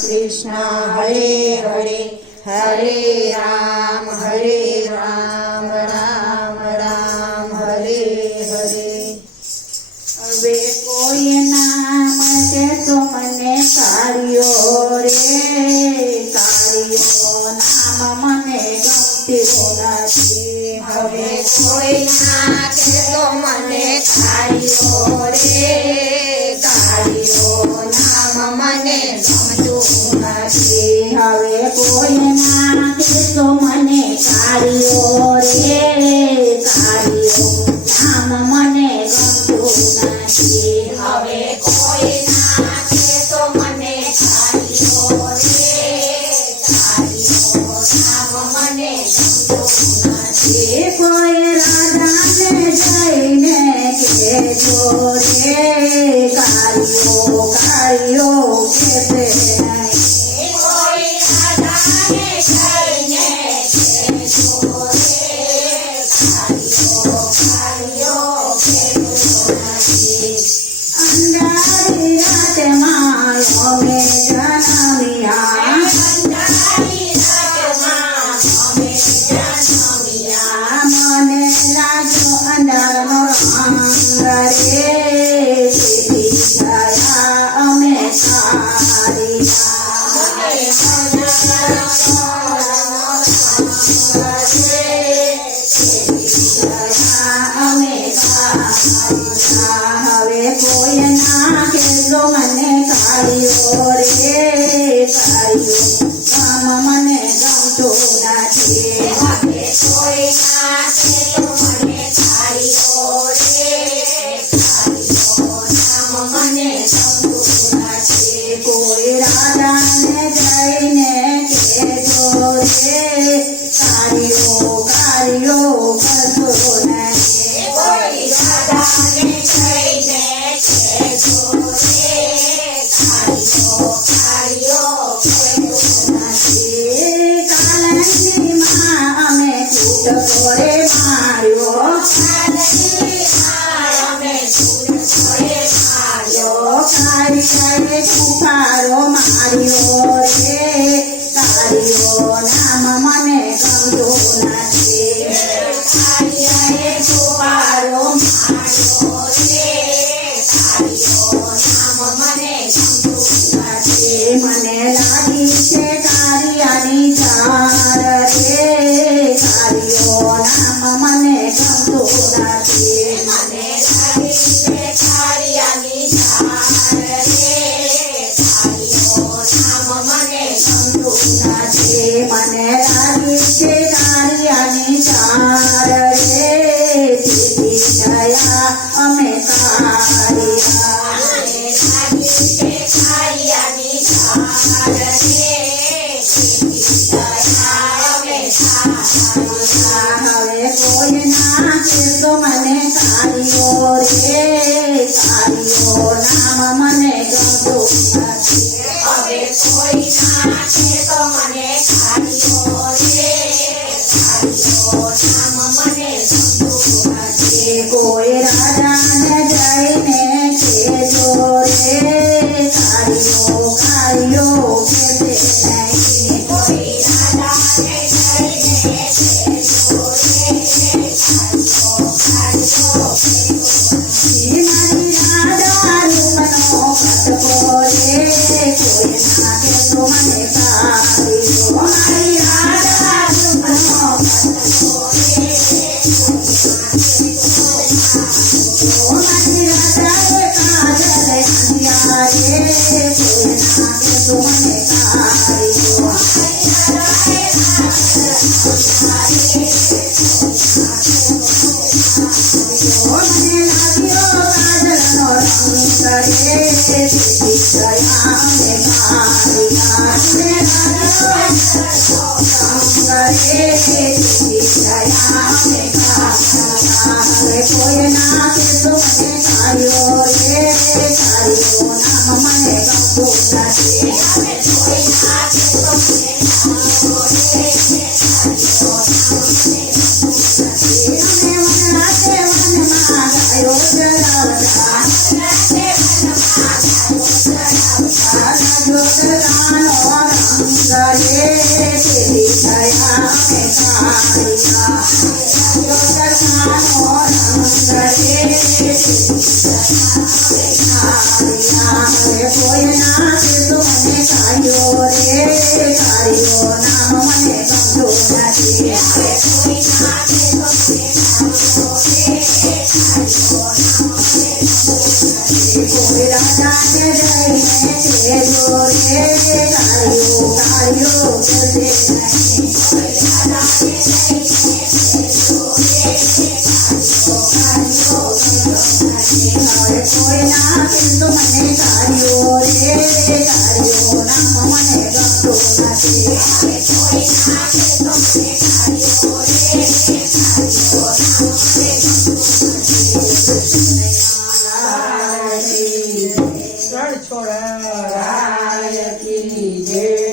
कृष्ण हरे हरे हरे राम राम राम हरे हरे। હવે કોઈ નામ છે તો મને કાઢ્યો રે, કાઢ્યો નામ મને ગમતું નથી। હવે કોઈ ના કે તો મને કાઢ્યો રે, કાઢ્યો નામ મને ગમતું નથી। હવે કોઈ ના કે તો મને કાઢ્યો રે, કાઢ્યો નામ મને ગમતું નથી। હવે કોઈ ના કે તો મને કાઢ્યો રે, કાઢ્યો નામ મને ગમતું નથી। કોઈ રાજાને જઈને કહેજો રે, કાઢ્યો કાઢ્યો કહેશે નહીં। કોઈ રાજાને જઈને કહેજો રે, કાઢ્યો કાઢ્યો કહેતો નથી। અંધારી રાતમાં અમે જન્મ્યા, અંધારી રાતમાં અમે જન્મ્યા। મને લાગ્યો અંધારનો રંગ રે, તેથી ગયા અમે કાઢ્યા। હવે કોઈ ના કહેજો મને કાઢ્યો રે, કાઢ્યો કામ મને ગમતું નથી। હવે કોઈ ના કે તો મને કાઢ્યો રે, કાઢ્યો નામ મને ગમતું નથી। કોઈ રાજાને જઈને કહેજો રે, કાઢ્યો કાઢ્યો કરતો નહીં। કોઈ રાજાને જઈને કહેજો રે, કાઢ્યો કાઢ્યો કહેતો નથી। કાલંદીમાં અમે કૂટકો રે માર્યો, કાલંદીમાં અમે કૂટકોએ માર્યો। કાળી કાળે કુફારો માર્યો રે, કાઢ્યો નામ મને ગમતું નથી। કાળિયાએ કુંવારો માર્યો રે, કાળિયો નામ મને ગમતું નથી। મને લાગી છે કાળિયાની ચાર રે, કાળિયો નામ મને ગમતું નથી। મને લાગી છે કાળિયાની ચાર રે, કાળિયો નામ મને ગમતું નથી। મને લાગી છે કાળિયાની ચાર રે, તેથી ગયા અમે કાળિયા। મને લાગી છે કાળિયાની ચાર રે, તેથી ગયા કાળિયો કાળિયો કરશે નહીં. હવે કોઈના કિંતુ મને કાળિયો રે કાળિયો નામ મને ગમતું નથી. રણ છોડ રાય કી જય.